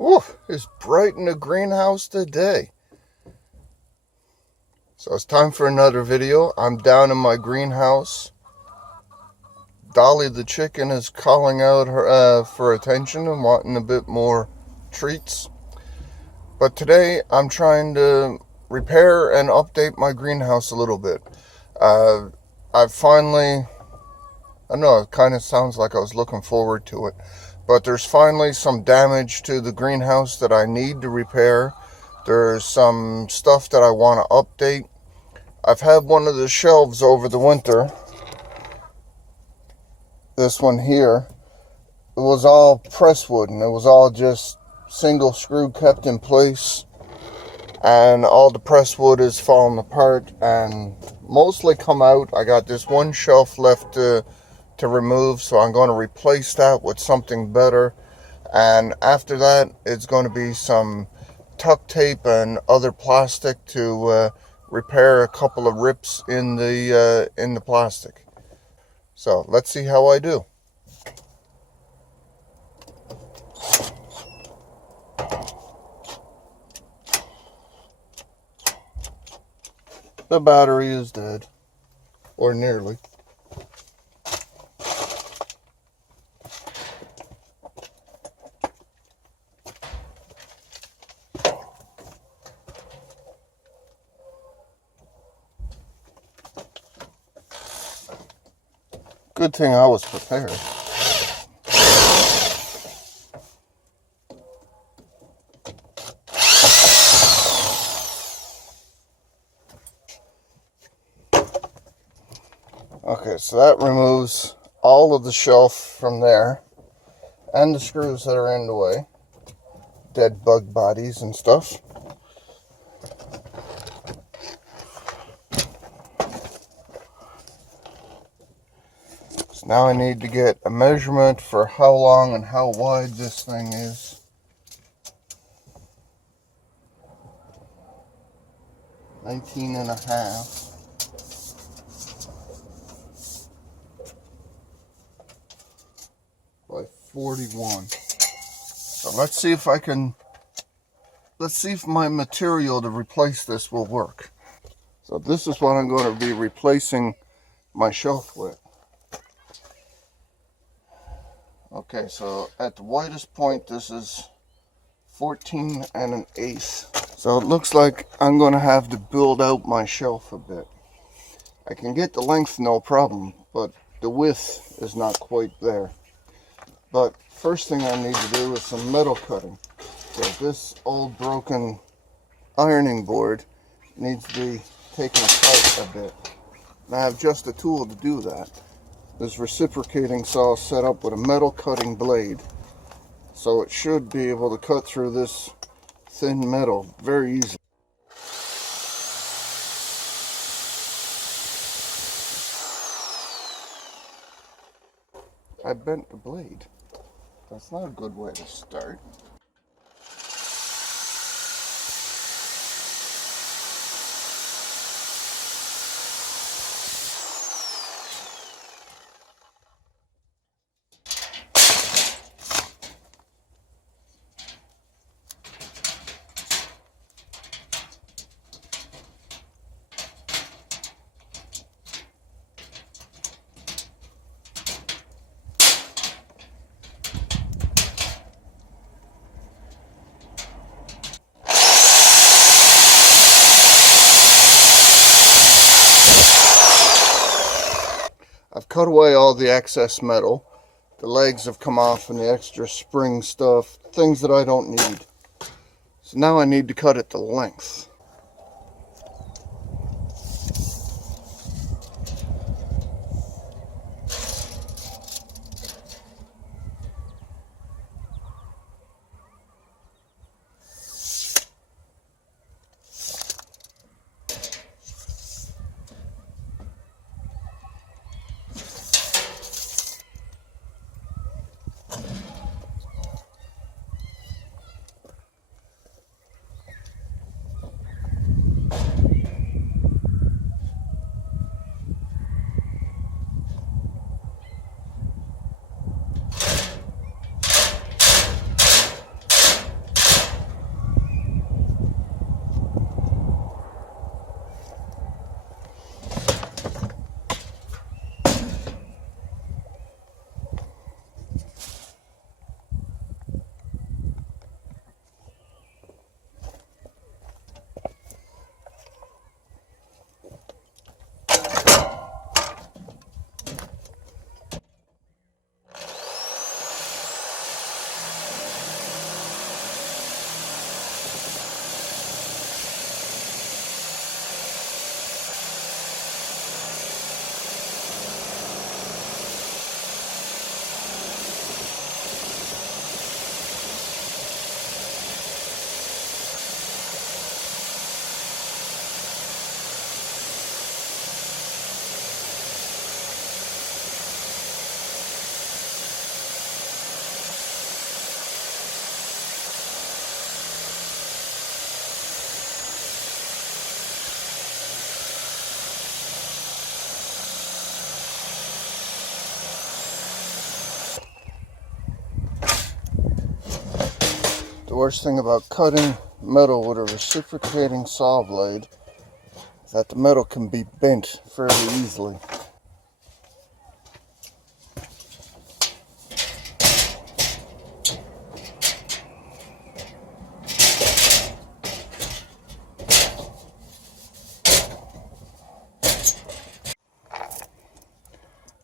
Ooh, it's bright in the greenhouse today. So it's time for another video. I'm down in my greenhouse. Dolly the chicken is calling out her for attention and wanting a bit more treats. But today I'm trying to repair and update my greenhouse a little bit. I've finally, I know it kind of sounds like I was looking forward to it, but there's finally some damage to the greenhouse that I need to repair. There's some stuff that I want to update. I've had one of the shelves over the winter. This one here, it was all presswood and it was all just single screw kept in place, and all the presswood is falling apart and mostly come out. I got this one shelf left to remove, so I'm going to replace that with something better, and after that it's going to be some tuck tape and other plastic to repair a couple of rips in the plastic. So let's see how I do. The battery is dead, or nearly. Good thing I was prepared. Okay, so that removes all of the shelf from there and the screws that are in the way, dead bug bodies and stuff. So now I need to get a measurement for how long and how wide this thing is. 19.5. By 41. So let's see if my material to replace this will work. So this is what I'm going to be replacing my shelf with. Okay, so at the widest point, this is 14 1/8. So it looks like I'm going to have to build out my shelf a bit. I can get the length no problem, but the width is not quite there. But first thing I need to do is some metal cutting. So this old broken ironing board needs to be taken apart a bit. And I have just a tool to do that. This reciprocating saw is set up with a metal cutting blade, so it should be able to cut through this thin metal very easily. I bent the blade. That's not a good way to start. I've cut away all the excess metal. The legs have come off and the extra spring stuff, things that I don't need. So now I need to cut it to length. The worst thing about cutting metal with a reciprocating saw blade is that the metal can be bent fairly easily.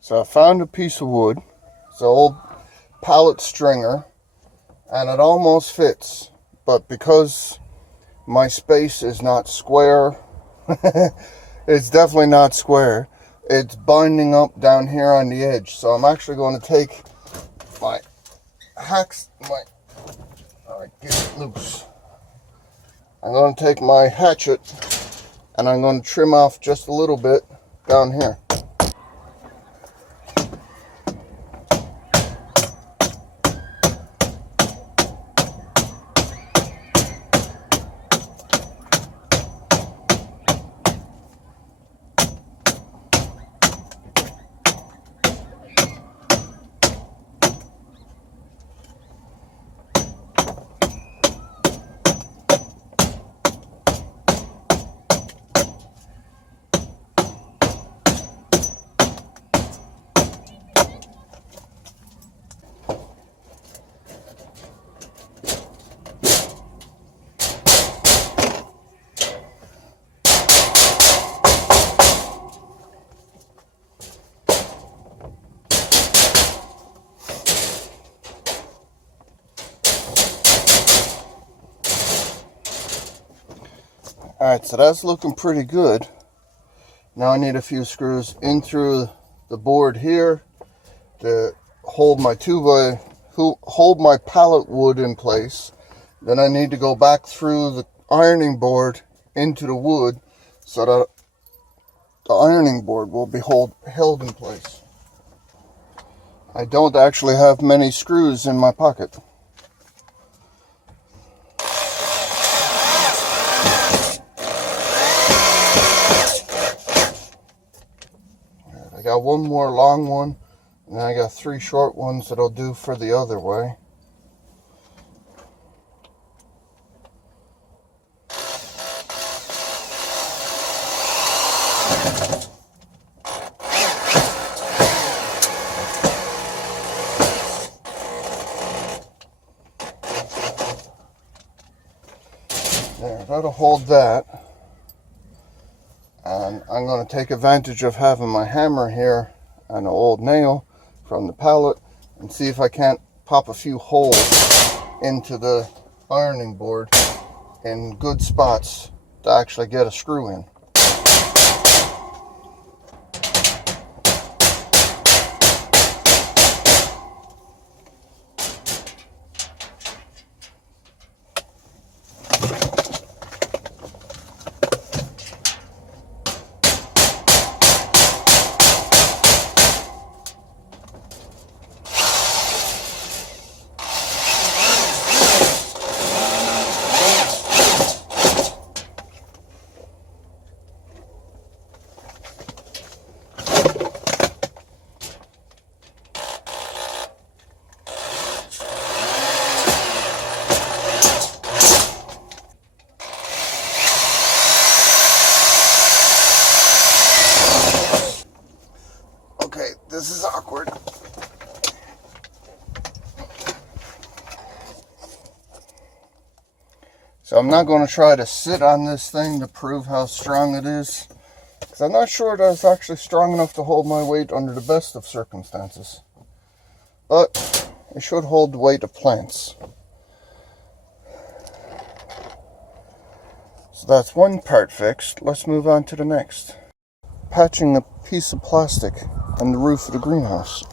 So I found a piece of wood. It's an old pallet stringer, and it almost fits, but because my space is not square, it's definitely not square, it's binding up down here on the edge. So I'm actually going to take my get it loose. I'm going to take my hatchet and I'm going to trim off just a little bit down here. Alright, so that's looking pretty good. Now I need a few screws in through the board here to hold my hold my pallet wood in place. Then I need to go back through the ironing board into the wood so that the ironing board will be held in place. I don't actually have many screws in my pocket. I got one more long one, and I got 3 short ones that I'll do for the other way. There, that'll hold that. And I'm going to take advantage of having my hammer here and an old nail from the pallet and see if I can't pop a few holes into the ironing board in good spots to actually get a screw in. This is awkward. So I'm not going to try to sit on this thing to prove how strong it is, because I'm not sure that it's actually strong enough to hold my weight under the best of circumstances. But it should hold the weight of plants. So that's one part fixed. Let's move on to the next. Patching a piece of plastic on the roof of the greenhouse.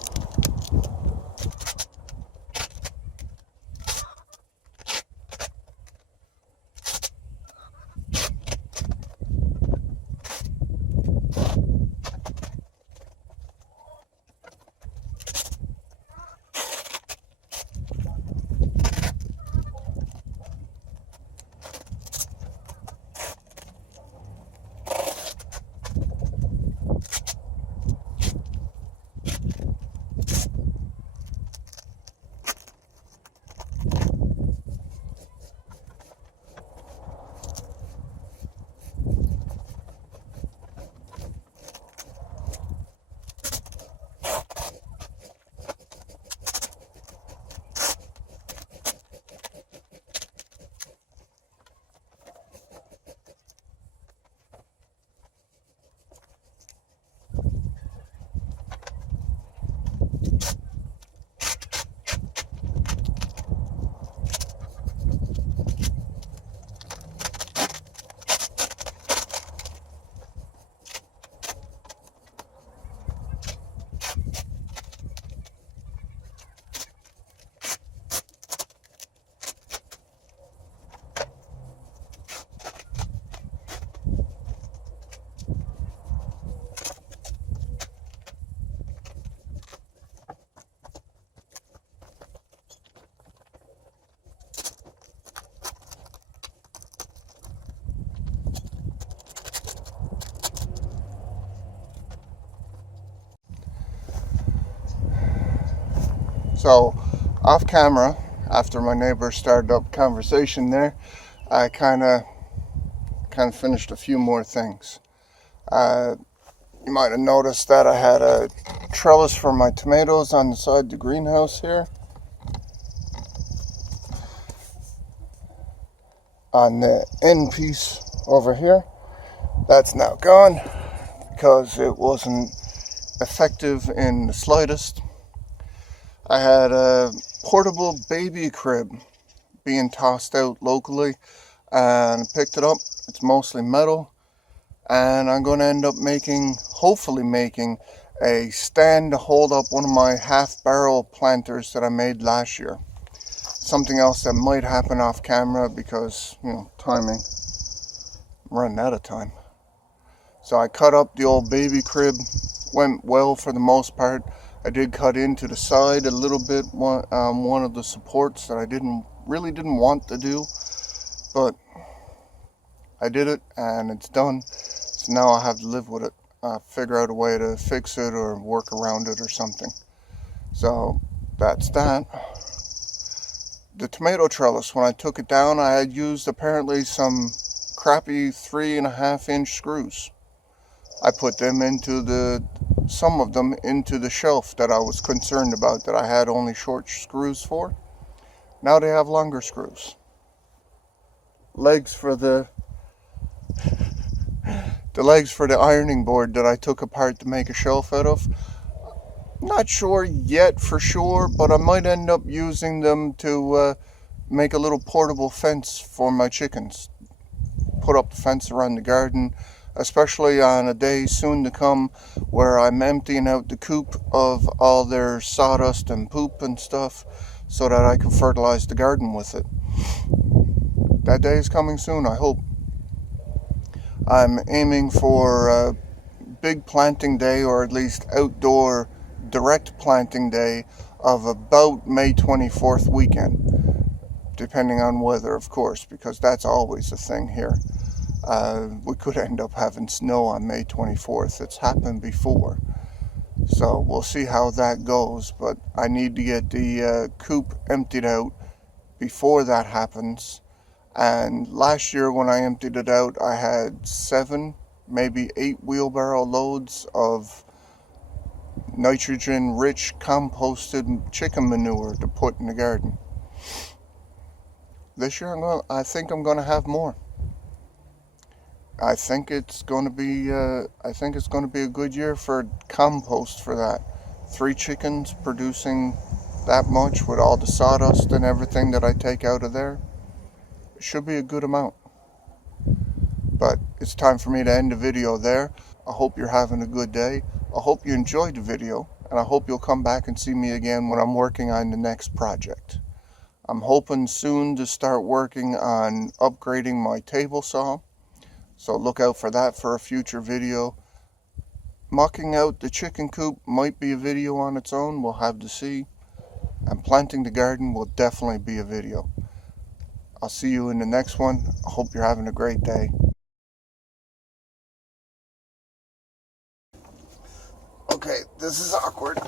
So off camera, after my neighbor started up conversation there, I kind of finished a few more things. You might have noticed that I had a trellis for my tomatoes on the side of the greenhouse here. On the end piece over here, that's now gone because it wasn't effective in the slightest. I had a portable baby crib being tossed out locally and picked it up. It's mostly metal, and I'm going to end up hopefully making a stand to hold up one of my half barrel planters that I made last year. Something else that might happen off camera because, timing. I'm running out of time. So I cut up the old baby crib. Went well for the most part. I did cut into the side a little bit, one of the supports that I really didn't want to do, but I did it and it's done. So now I have to live with it. Figure out a way to fix it or work around it or something. So that's that. The tomato trellis, when I took it down, I had used apparently some crappy 3.5-inch screws. I put them some of them into the shelf that I was concerned about, that I had only short screws for. Now they have longer screws. Legs for the legs for the ironing board that I took apart to make a shelf out of. Not sure yet for sure, but I might end up using them to make a little portable fence for my chickens. Put up the fence around the garden, especially on a day soon to come where I'm emptying out the coop of all their sawdust and poop and stuff so that I can fertilize the garden with it. That day is coming soon, I hope. I'm aiming for a big planting day, or at least outdoor direct planting day of about May 24th weekend, depending on weather, of course, because that's always a thing here. We could end up having snow on May 24th. It's happened before. So we'll see how that goes, but I need to get the coop emptied out before that happens. And last year when I emptied it out, I had 7, maybe 8 wheelbarrow loads of nitrogen-rich composted chicken manure to put in the garden. This year I think I'm going to have more. I think it's going to be a good year for compost for that. 3 chickens producing that much with all the sawdust and everything that I take out of there. It should be a good amount. But it's time for me to end the video there. I hope you're having a good day. I hope you enjoyed the video, and I hope you'll come back and see me again when I'm working on the next project. I'm hoping soon to start working on upgrading my table saw, so look out for that for a future video. Mucking out the chicken coop might be a video on its own, we'll have to see. And planting the garden will definitely be a video. I'll see you in the next one. I hope you're having a great day. Okay, this is awkward.